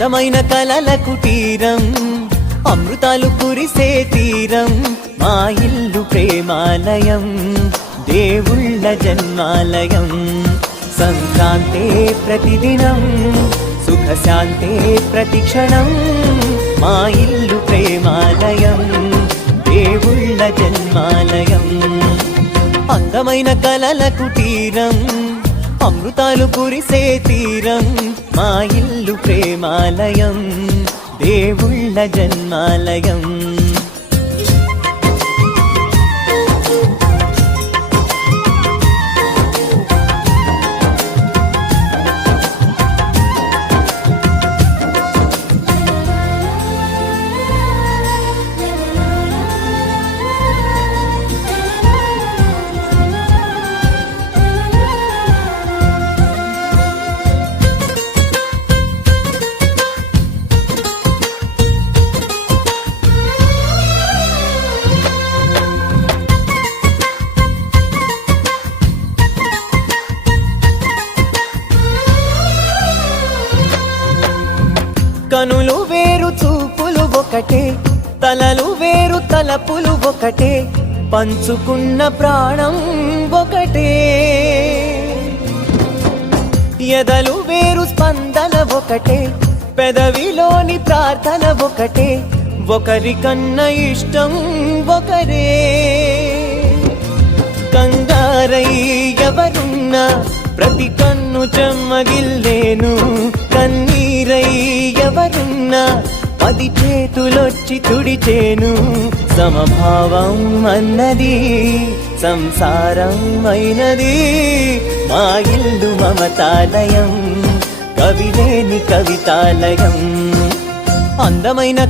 అందమైన కలల కుటీరం, అమృతాలు కురిసే తీరం, మా ఇల్లు ప్రేమాలయం, దేవుళ్ళ జన్మాలయం. సంక్రాంతే ప్రతిదినం, సుఖశాంతే ప్రతిక్షణం, మా ఇల్లు ప్రేమాలయం, దేవుళ్ళ జన్మాలయం. అందమైన కలల కుటీరం, అమృతాలు కురిసే తీరం, మా ఇల్లు ప్రేమాలయం, దేవుళ్ళ జన్మాలయం. కనులు వేరు చూపులు ఒకటే, తలలు వేరు తలపులు ఒకటే, పంచుకున్న ప్రాణం ఒకటే. ఎదలు వేరు స్పందన ఒకటే, పెదవిలోని ప్రార్థన ఒకటే, ఒకరికన్నా ఇష్టం ఒకరే. కంగారై ఎవరున్నా ప్రతి కన్ను చెమ్మగిల్లేను, కన్నీరై ఎవరున్నా 10 చేతులొచ్చి తుడిచేను. సమభావం అన్నది సంసారం అయినది, మా ఇల్లు మమతాలయం, కవిలేని కవితాలయం. అందమైన